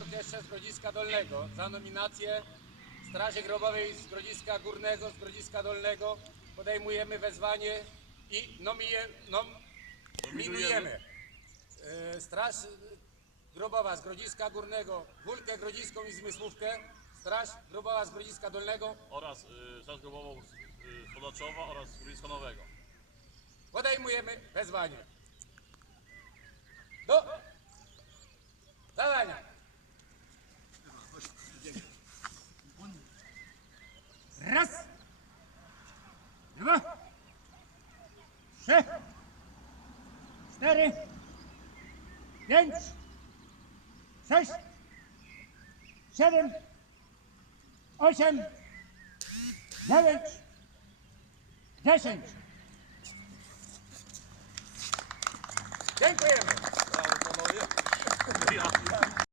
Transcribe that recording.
Orkiestrze z Grodziska Dolnego za nominację Straży Grobowej z Grodziska Górnego, z Grodziska Dolnego podejmujemy wezwanie i nom, nominujemy e, Straż Grobowa z Grodziska Górnego, Wólkę Grodziską i Zmysłówkę, Straż Grobowa z Grodziska Dolnego oraz y, Straż Grobową y, oraz z Grudziska Nowego. podejmujemy wezwanie. gençleri genç. Ses. Sevim. Osem Nevinç Desinç Dziękujemy.